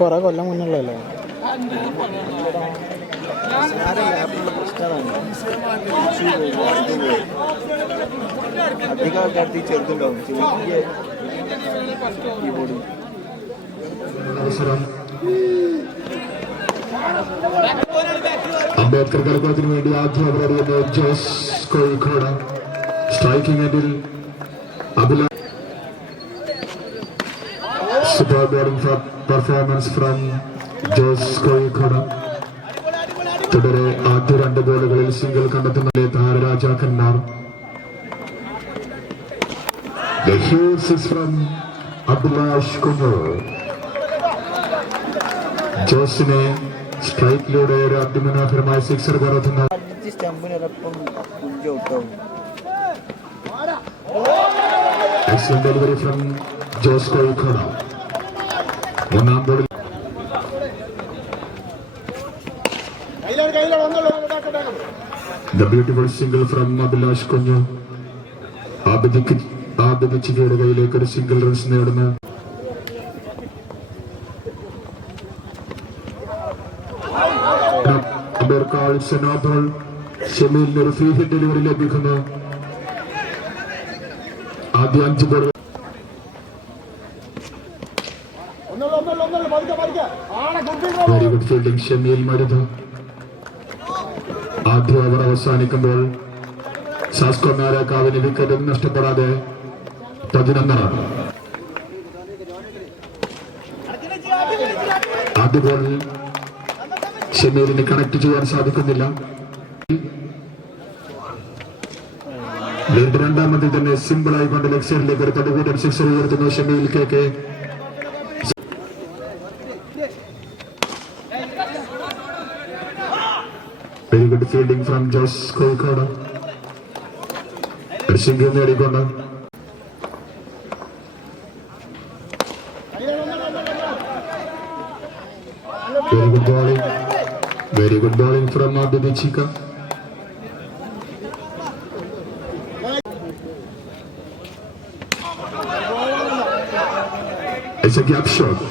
കുറെ കൊല്ലം മുന്നുള്ളല്ലോ. അധികം ആൾക്കാർക്ക് ചെറുതുണ്ടാവും അംബേദ്കർ കളിക്കളത്തിന് വേണ്ടി ആദ്യം അവരറിയുന്ന ജോസ് കോഴിക്കോട്. സ്ട്രൈക്കിംഗ് എൻഡിൽ super bowling performance from Jose Kozhikode. തുടരെ ആദ്യ 2 ബോളുകളിൽ സിംഗിൾ കണ്ടെത്തുന്ന താരരാജാക്കന്മാർ. The huge six from Abhilash കുഞ്ഞു. ജോസിനെ സ്ട്രൈക്കിലൂടെ ഒരു അതിമനോഹരമായ സിക്സർ പറത്തുന്ന excellent delivery from Jose Kozhikode. 1-ാം ബോളിൽ The beautiful single from Abhilash കുഞ്ഞു. ആബിദിച്ചിയുടെ കയ്യിലേക്ക് ഒരു സിംഗിൾ റൺസ് നേടുന്നു. ഷമീലിന് ഒരു ഫ്രീ ഹിറ്റ് ഡെലിവറി ലഭിക്കുന്നു. ആദ്യ 5 ball very good fielding Shameel Maruth. ആദ്യ ഓവർ അവസാനിക്കുമ്പോൾ സാസ്കോ നാരാക്കാവിന് വിക്കറ്റും നഷ്ടപ്പെടാതെ 11 റൺ. ആദ്യ ബോളിൽ ഷമീലിന് കണക്ട് ചെയ്യാൻ സാധിക്കുന്നില്ല. വീണ്ടും 2-ാമതിൽ തന്നെ സിമ്പിളായി കൊണ്ട് ലെഗ് സൈഡിലേക്ക് ഒരു തടുകൂട്ടൻ സിക്സർ ഉയർത്തുന്നു Shameel K. Very good fielding from Jose Kozhikode. ഒരു സിംഗിൾ നേടിക്കൊണ്ട് വെരി ഗുഡ് ബോളിംഗ് ഫ്രം അബിദിച്ചിക്ക. ഗ്യാപ് ഷോട്ട്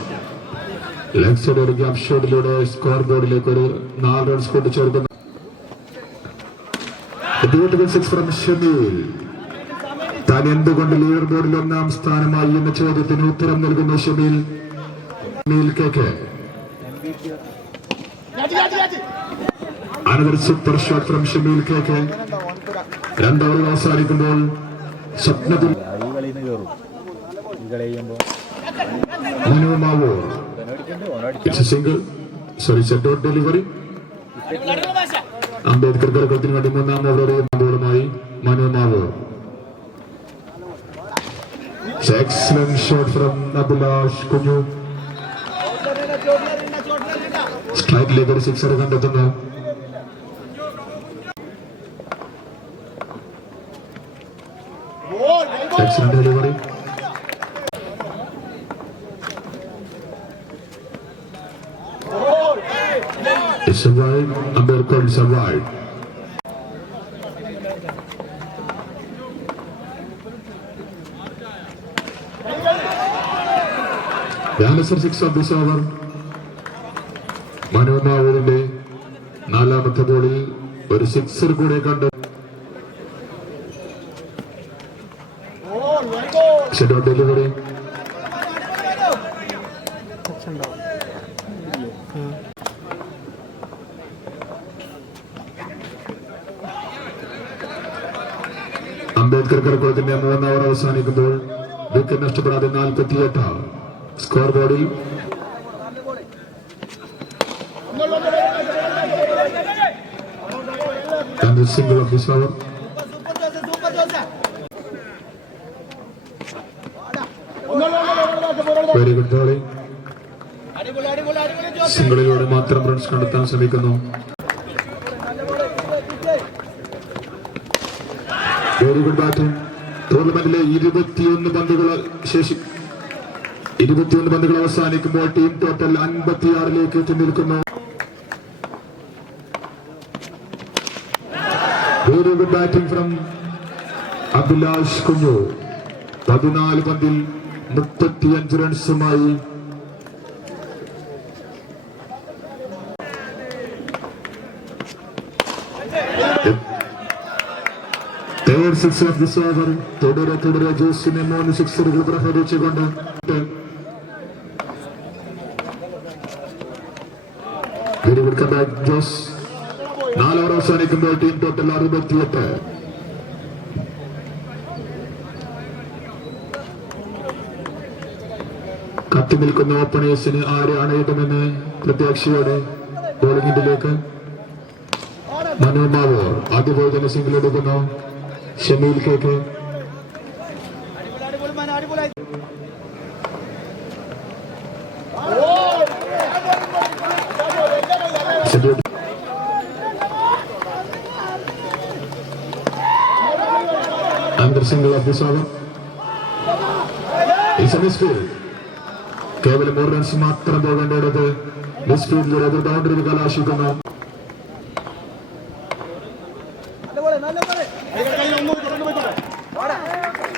ലെഗ് സൈഡ് ഒരു ഗ്യാപ് ഷോട്ടിലൂടെ സ്കോർ ബോർഡിലേക്ക് ഒരു 4 റൺസ് കൂട്ടിച്ചേർക്കുന്നു. ഷമീൽ താൻ എന്തുകൊണ്ട് ലീഡർ ബോർഡിൽ 1-ാം സ്ഥാനമായി എന്ന ചോദ്യത്തിന് ഉത്തരം നൽകുന്നു Shameel K. Another super shot from Shameel K. 2 over അവസാനിക്കുമ്പോൾ സ്വപ്നത്തിൽ മനോമാവോ single set out delivery. Ambedkar കളിക്കളത്തിന് വേണ്ടി 3-ാം ഓവർ ബോളുമായി മനോമാവോ. Excellent shot from Abhilash Kunju. സ്ട്രൈക്കിലേക്ക് ഒരു സിക്സർ കണ്ടെത്തുന്നു. Excellent delivery. It's a wide. Abercon is a wide. The answer 6 of this over. മനോമാവൂരിന്റെ 4-ാമത്തെ ബോളിൽ ഒരു സിക്സർ കൂടെ കണ്ടു. Schedule delivery. അംബേദ്കർ കളിക്കളത്തിന്റെ 3 ഓവർ അവസാനിക്കുമ്പോൾ വിക്കറ്റ് നഷ്ടപ്പെടാതെ 48 സ്കോർ ബോർഡിൽ. Single of this over. Very good bowling. സിംഗിളിലൂടെ മാത്രം റൺസ് കണ്ടെത്താൻ ശ്രമിക്കുന്നു. Very good batting. ടൂർണമെന്റിലെ 21 പന്തുകൾ അവസാനിക്കുമ്പോൾ ടീം ടോട്ടൽ 56 എത്തി നിൽക്കുന്നു. Very good batting from Abhilash Kunju. 14 പന്തിൽ 35 റൺസുമായി Third six of this over. തുടരെ ജോസിനെ 3 സിക്സറുകൾ പ്രഹരിച്ചുകൊണ്ട് very good comeback Jose. 4 over അവസാനിക്കുമ്പോൾ ടീം ടോട്ടൽ 68. കത്തി നിൽക്കുന്ന ഓപ്പണേഴ്സിന് ആരെ അണയിടുമെന്ന് പ്രത്യാശയോടെ ബോളിംഗിലേക്ക് മനോഭാവോ അതുപോലെ തന്നെ സിംഗിൾ എടുക്കുന്നു. Shameel cake under single of this over. കേവലം 1 റൺസ് മാത്രം പോകേണ്ടത് മിസ്ഫീൽഡിൽ എതിർ boundary കലാശിക്കുന്നു.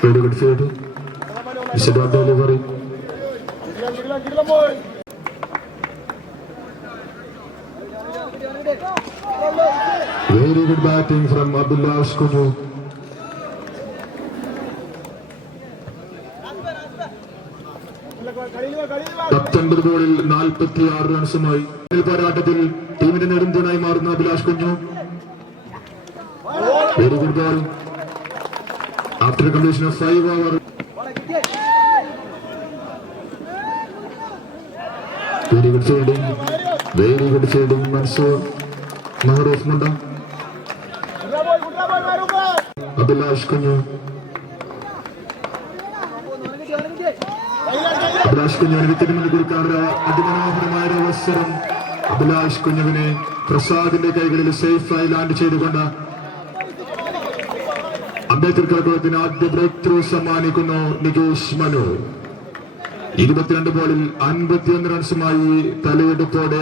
Very good field. It's a dot delivery. Very good batting from Abdullah Ashkunju. പത്തൊൻപത് ബോളിൽ 46 റൺസുമായി പോരാട്ടത്തിൽ ടീമിന്റെ നെടുന്തൂണായി മാറുന്ന അഭിലാഷ് കുഞ്ഞു. Very good ball after a completion of 5 overs. Very good fielding Mansoor Mahroof Munda. Abhilash Kunju വിക്കറ്റിന് കൊടുക്കാനുള്ള അതിമനോഹരമായ അവസരം. അഭിലാഷ് കുഞ്ഞുവിനെ പ്രസാദിന്റെ കൈകളിൽ സേഫായി ലാൻഡ് ചെയ്തുകൊണ്ട് അംബേദ്കർ കളത്തിന് ആദ്യ ബ്രേക്ക് ത്രൂ സമ്മാനിക്കുന്നു നികേഷ് മനു. 22 ബോളിൽ 51 റൺസുമായി തലയെടുപ്പോടെ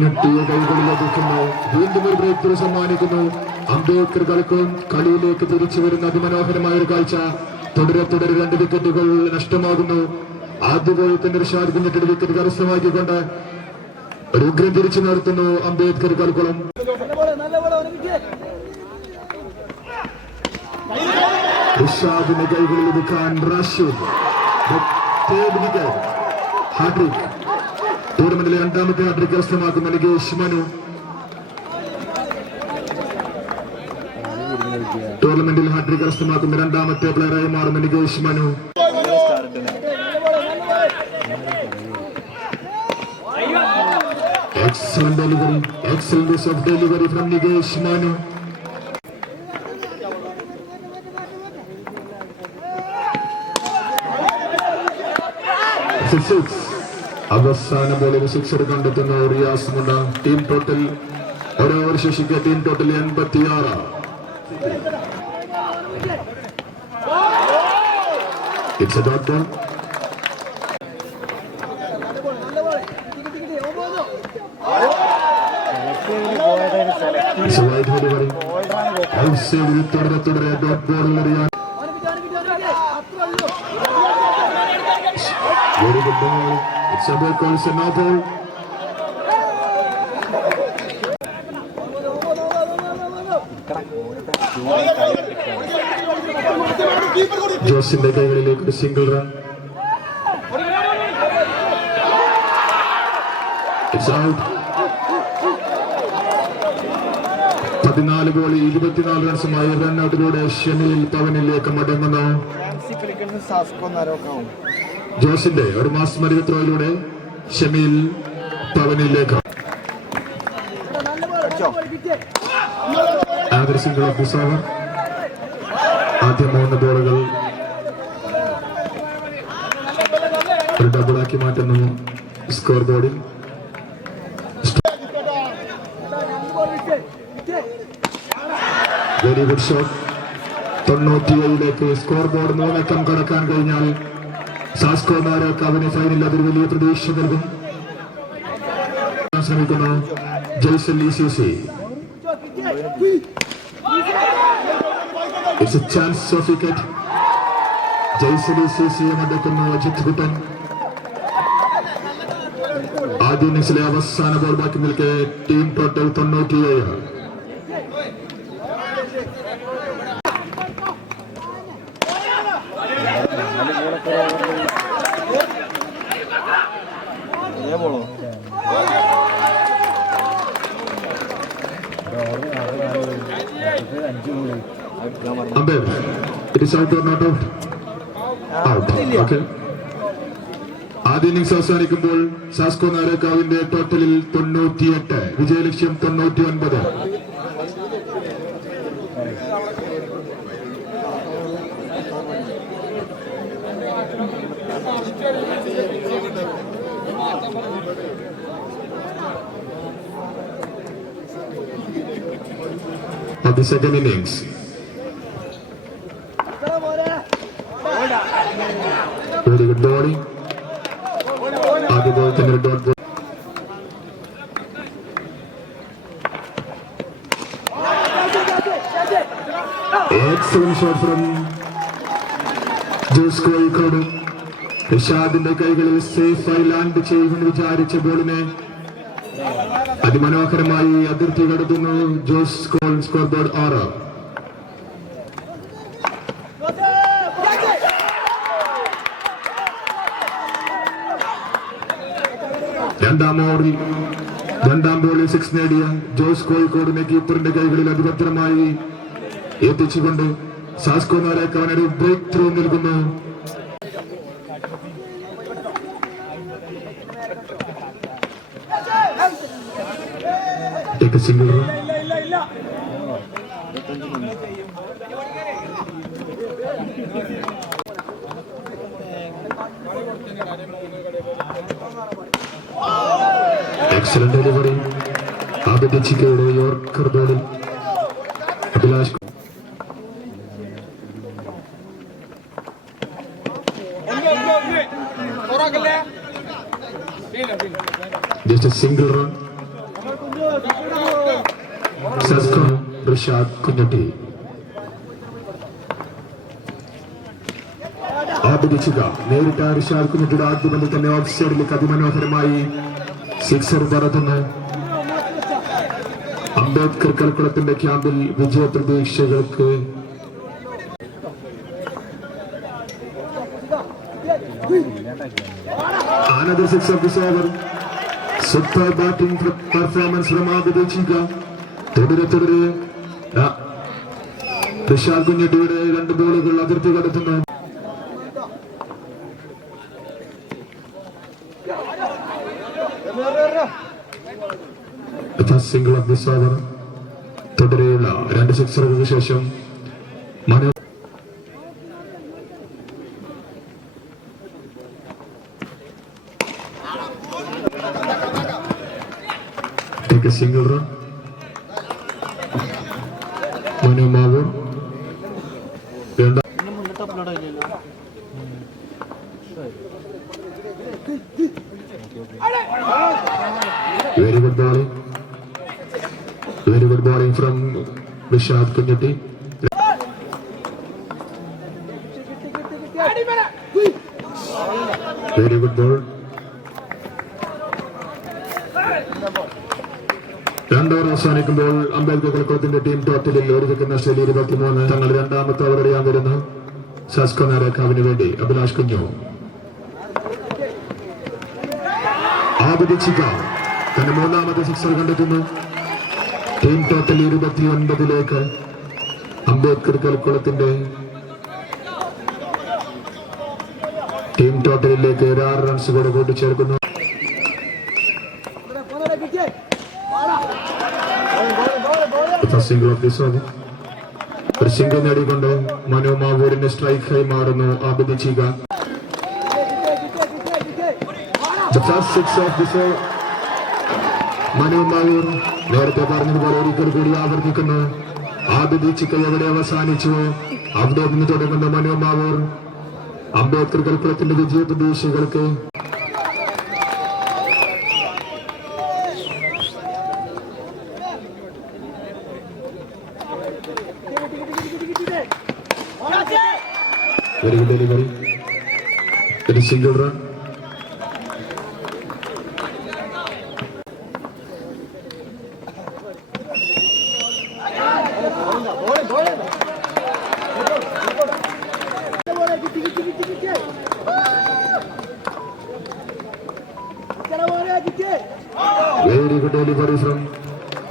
ഞെട്ടിയ കൈകളിലെത്തുന്നു. വീണ്ടും ഒരു ബ്രേക്ക് ത്രൂ സമ്മാനിക്കുന്നു. അംബേദ്കർ കളിയിലേക്ക് തിരിച്ചു വരുന്ന അതിമനോഹരമായ ഒരു കാഴ്ച. തുടരെ 2 വിക്കറ്റുകൾ നഷ്ടമാകുന്നു. ആദ്യ ബോളിൽ തന്നെ റിഷാദ് കുഞ്ഞിന്റെ വിക്കറ്റ് കരസ്ഥമാക്കിക്കൊണ്ട് ഒരു ഉഗ്രം തിരിച്ചു നടത്തുന്നു അംബേദ്കർ കളിക്കുളം. റിഷാദിന്റെ കൈകളിൽ ഒതുക്കാൻ റാഷിദ്. ഹാട്രിക്. ടൂർണമെന്റിലെ 2ാമത്തെ ഹാട്രിക് കരസ്ഥമാക്കുന്ന നികേഷ് മനു. ടൂർണമെന്റിൽ ഹാട്രിക് കരസ്ഥമാക്കുന്ന 2ാമത്തെ പ്ലെയറായി മാറുന്ന Nikesh Manu. Excellent delivery, excellent use of delivery from Nigesh Manu. അവസാന ബോളിൽ 6 കണ്ടെത്തുന്ന Riyas Munda. Team total 1 over ശേഷിക്ക് team total 86. It's a dot ball. It's a wide delivery. Outside with തുടരെ dot ball എറിയാൻ. Very good ball. It's a ball calls a no ball. ജോസിന്റെ കൈകളിലേക്ക് ഒരു single run. It's out. 14 ബോളിൽ 24 റൺസുമായി റൺഔട്ടിലൂടെ ഷമീൽ പവനിലേക്ക് മടങ്ങുന്നു. ജോസിന്റെ ഒരു മാസ്മരിക ത്രോയിലൂടെ ഷമീൽ പവനിലേക്ക്. ആദ്യ സിംഗിൾ ഓഫ് ദിസ് ഓവർ. ആദ്യ 3 ബോളുകൾ ഒരു ഡബിളാക്കി മാറ്റുന്നു സ്കോർ ബോർഡിൽ. Very good shot. 97ലേക്ക് സ്കോർ ബോർഡ് 3 അക്കം കടക്കാൻ കഴിഞ്ഞാൽ സാസ്കോ മാരോക്ക് അവന് ഫൈനലിൽ അതൊരു വലിയ പ്രതീക്ഷ നൽകും. ശ്രമിക്കുന്നു Jaisal ECC. It's a chance of wicket. Jaisal ECC മടക്കുന്നു Ajith കുട്ടൻ. ആദ്യ ഇന്നിംഗ്സിലെ അവസാന ബോൾ ബാക്കി നിൽക്കെ team total 97. Umpire, it is out or not out? Out. Okay. ആദ്യ ഇന്നിംഗ്സ് അവസാനിക്കുമ്പോൾ സാസ്കോ നാരക്കാവിന്റെ ടോട്ടലിൽ 98, വിജയലക്ഷ്യം 99. Of the second innings. Very good bowling. ആദ്യ ബോൾ തന്നെ dot ball. Excellent shot from Jose Kozhikode. റിഷാദിന്റെ കൈകളിൽ സേഫായി ലാൻഡ് ചെയ്യുമെന്ന് വിചാരിച്ച ബോളിനെ അതിമനോഹരമായി അതിർത്തി കടത്തുന്നു ജോസ്. Score board 6. രണ്ടാം ബോളിൽ 6 നേടിയ ജോസ് കോഴിക്കോടിനെ കീപ്പറിന്റെ കൈകളിൽ അതിഭദ്രമായി എത്തിച്ചുകൊണ്ട് സാസ്കോ നാരക്കാവൻ ഒരു ബ്രേക്ക് ത്രൂ നൽകുന്നു. Single run. Excellent delivery. ആദ്യത്തെ ചിക്കയുടെ യോർക്കർ ബോളിൽ Abhilash just a single run. Sasko Rashad Kunyati. ആപിടിച്ചുക നേരിട്ട റിഷാദ് കുഞ്ഞിയുടെ ആദ്യ പന്തിൽ തന്നെ ഓഫ് സൈഡിലേക്ക് അതിമനോഹരമായി സിക്സർ പറത്തുന്നു. അംബേദ്കർ കളിക്കുളത്തിന്റെ ക്യാമ്പിൽ വിജയ പ്രതീക്ഷകൾക്ക് another six of this over. Super batting performance from ആപിടിച്ചുക. തുടരെ റിഷാദ് കുഞ്ഞിയുടെ 2 ബോളുകൾ അതിർത്തി കടത്തുന്നു. Single of this over. തുടരെയുള്ള 2 സിക്സറുകൾക്ക് ശേഷം Manu single run. Manu Mavoor very good bowling. Very good bowling from Rashad Kunyati. Very good ball. രണ്ടോവർ അവസാനിക്കുമ്പോൾ അംബേദ്കർ കളിക്കുളത്തിന്റെ ടീം ടോട്ടലിൽ 1 വിക്കറ്റ് നഷ്ടത്തിൽ 23. തങ്ങൾ രണ്ടാമത്തെ ഓവർ എറിയാൻ വരുന്നു സാസ്കോ നാരക്കാവിന് വേണ്ടി അഭിലാഷ് കുഞ്ഞു. ആപിടിച്ചുക തന്റെ 3ാമത്തെ സിക്സർ കണ്ടെത്തുന്നു. ടീം ടോട്ടൽ 29ലേക്ക് അംബേദ്കർ കളിക്കുളത്തിന്റെ ടീം ടോട്ടലിലേക്ക് 6 റൺസ് കൂടെ കൂട്ടിച്ചേർക്കുന്നു. Single of this over. ഒരു സിംഗിൾ നേടിക്കൊണ്ട് മനു മാവൂരിന്റെ സ്ട്രൈക്കായി മാറുന്നു ആപിടിച്ചുക. The first six of this over. Manu Mavoor നേരത്തെ പറഞ്ഞതുപോലെ ഒരിക്കൽ കൂടി ആവർത്തിക്കുന്നു. ആപിടിച്ചുക എവിടെ അവസാനിച്ചു അവിടെ നിന്ന് തുടങ്ങുന്ന മനു മാവൂർ അംബേദ്കർ കളിക്കുളത്തിന്റെ വിജയ പ്രതീക്ഷകൾക്ക് very good delivery. It is single run. Very good delivery from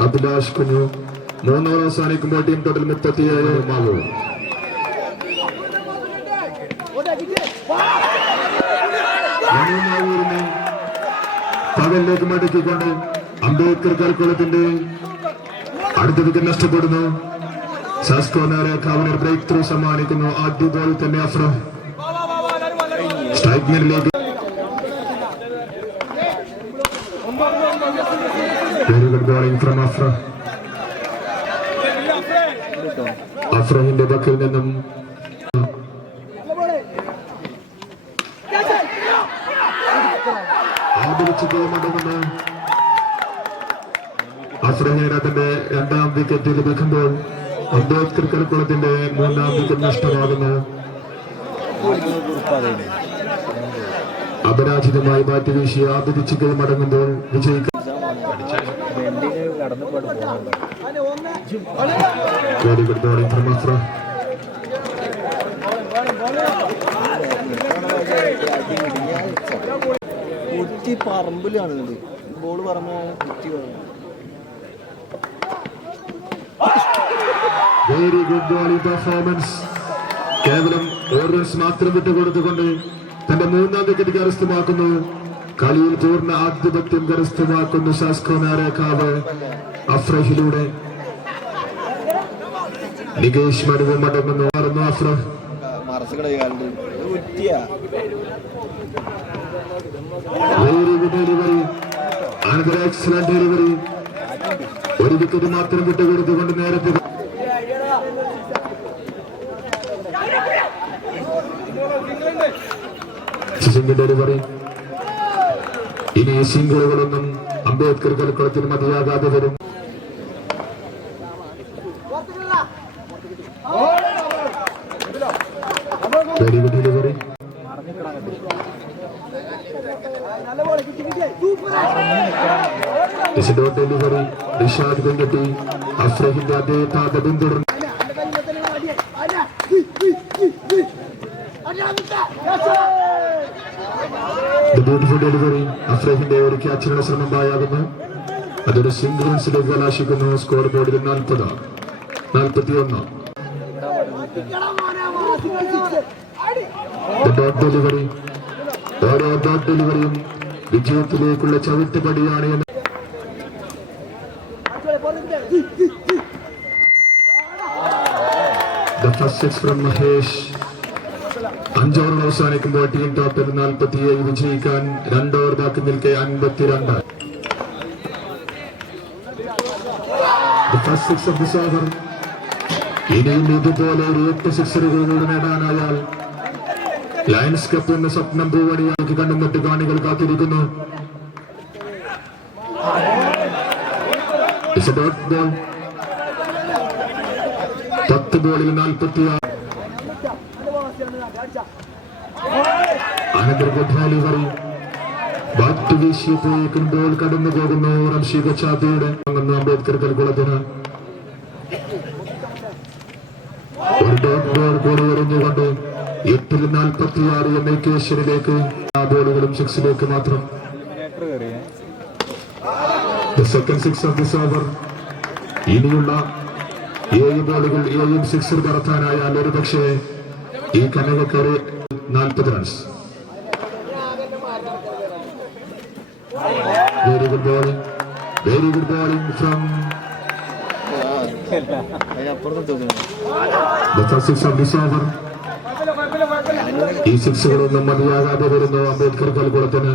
Abhilash കുഞ്ഞു. 3 ഓവർ അവസാനിക്കുമ്പോൾ ടീം ടോട്ടൽ 37 ആകും. പകലിലേക്ക് മടക്കിക്കൊണ്ട് അംബേദ്കർ കളിക്കുളത്തിന്റെ അടുത്ത വിക്കറ്റ് നഷ്ടപ്പെടുന്നു. സാസ്കോ നാരേഖാവിന് ബ്രേക്ക് ത്രൂ സമ്മാനിക്കുന്നു. ആദ്യ ബോൾ തന്നെ അഫ്ര സ്ട്രൈക്കിലേക്ക്. Very good bowling from Afra. അഫ്രഹിന്റെ ബക്കിൽ നിന്നും മടങ്ങുന്നു. അഫ്രഹിന് തന്റെ 2ാം വിക്കറ്റ് ലഭിക്കുമ്പോൾ അംബേദ്കർ കളിക്കുളത്തിന്റെ 3ാം വിക്കറ്റ് നഷ്ടമാകുന്നു. അപരാജിതമായി മാറ്റി വീശി ആദരിച്ച് മടങ്ങുമ്പോൾ വിജയിക്കും. Very good bowling from AHPRA. കുറ്റി പറമ്പിൽ കാണുന്നുണ്ട്. ബോള് പറഞ്ഞ കുറ്റി പറഞ്ഞു. Very good bowling performance. കേവലം 1 റൺസ് മാത്രം വിട്ടുകൊടുത്തുകൊണ്ട് തന്റെ 3ാം വിക്കറ്റ് കരസ്ഥമാക്കുന്നു. കളിയിൽ പൂർണ്ണ ആധിപത്യം കരസ്ഥമാക്കുന്നു സാസ്കോ നാരേഖാവ് അഫ്രഹിലൂടെ. നികേഷ് മടങ്ങും മടങ്ങുന്നു. AHPRA very good delivery. Another excellent delivery. 1 wicket മാത്രം വിട്ടുകൊടുത്തുകൊണ്ട് നേരത്തെ ഡെലിവറി. ഇനി സിംഗിളുകളൊന്നും അംബേദ്കർ കളിക്കളത്തിൽ മതിയാകാതെ വരും. Very good delivery. Delivery. Rishad Venkatti അഫ്രഹിന്റെ അതേ പാത പിന്തുടർന്നു. Beautiful delivery. അഫ്രഹിന്റെ ഒരു ക്യാച്ചിനുള്ള ശ്രമം പായാകുന്നു. അതൊരു സിംഗിൾ റൺസിലേക്ക് കലാശിക്കുന്നു. സ്കോർ ബോർഡിൽ 40-41. Dot delivery. ഓരോ ഡോട്ട് ഡെലിവറിയും വിജയത്തിലേക്കുള്ള ചവിട്ടുപടിയാണ് എന്ന് മഹേഷ്. 5 ഓവർ അവസാനിക്കുമ്പോൾ ടീം ടോട്ടൽ 47. വിജയിക്കാൻ 2 ഓവർ ബാക്കി നിൽക്കെ 52. ഇനിയും ഇതുപോലെ ഒരു 8 സിക്സറുകളിലൂടെ നേടാനായാൽ ലയൺസ് കപ്പ് എന്ന സ്വപ്നം പൂവണിയാക്കി കണ്ടുമുട്ട് കാണികൾ കാത്തിരിക്കുന്നു. 10 ബോളിൽ 46. അനന്തര ഡെലിവറി. ബാറ്റ് വീശിയപ്പോഴേക്കും ബോൾ കടന്നു പോകുന്നു. റംഷീദ് ചാത്തിയുടെ അംബേദ്കർ കളിക്കുളത്തിന് ഒരു ഡോട്ട് ബോൾ കൂടി എറിഞ്ഞുകൊണ്ട് 8-46 എന്ന ഇക്വേഷനിലേക്ക്. ആ ബോളുകളും 6ലേക്ക് മാത്രം. Second 6 of this over. ഇനിയുള്ള 7 ബോളുകൾ 7 സിക്സർ പറത്താനായാൽ ഒരു പക്ഷേ ഈ കനകക്കറി 40 runs. Very good bowling. Very good bowling from ഈ 6കളൊന്നും മതിയാകാതെ വരുന്നു അംബേദ്കർ കളിക്കുളത്തിന്.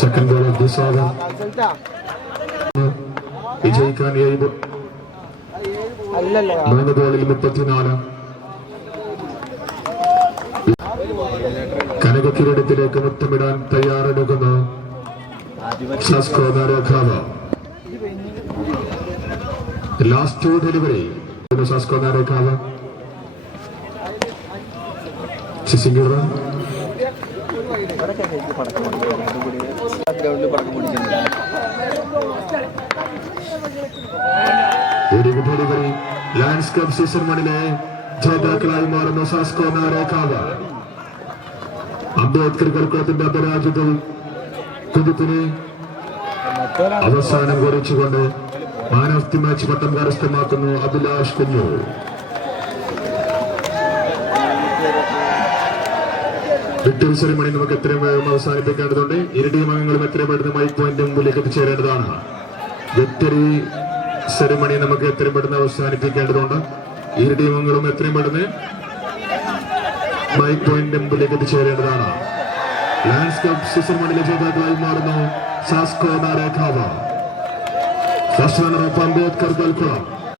Second ball of this over. വിജയിക്കാൻ 3 ബോളിൽ 34. കനക കിരീടത്തിലേക്ക് മുത്തമിടാൻ തയ്യാറെടുക്കുന്നു Sasco Narekkav. Last delivery Sasco Narekkav. Single run. Very good delivery. Lions cup season 1-ലെ ജേതാക്കളായി മാറുന്ന സാസ്കോ നാരേക്കാവ്. അംബേദ്കർ കളിക്കളത്തിന്റെ പരാജയത്തിൽ കുതിപ്പിന് അവസാനം കുറിച്ചുകൊണ്ട് മാൻ ഓഫ് ദി മാച്ച് പട്ടം കരസ്ഥമാക്കുന്നു അഭിലാഷ് കുഞ്ഞു. വിക്ടറി സെറിമണി നമുക്ക് എത്രയും വേഗം അവസാനിപ്പിക്കേണ്ടതുണ്ട്. ഇരു ടീം അംഗങ്ങളും എത്രയും പെട്ടെന്ന് മൈക്ക് പോയിന്റ് മുമ്പിലേക്ക് എത്തിച്ചേരേണ്ടതാണ്. വിക്ടറി സെറിമണി നമുക്ക് എത്രയും പെട്ടെന്ന് അവസാനിപ്പിക്കേണ്ടതുണ്ട്. ഇരു ടീം അംഗങ്ങളും എത്രയും പെട്ടെന്ന് മൈക്ക് പോയിന്റ് മുമ്പിലേക്ക് എത്തിച്ചേരേണ്ടതാണ്. ലയൺസ് കപ്പ് സീസൺ 1 ജേതാക്കളായി മാറുന്നു Sasco Narekkav. First runner up Ambedkar Kalkulam.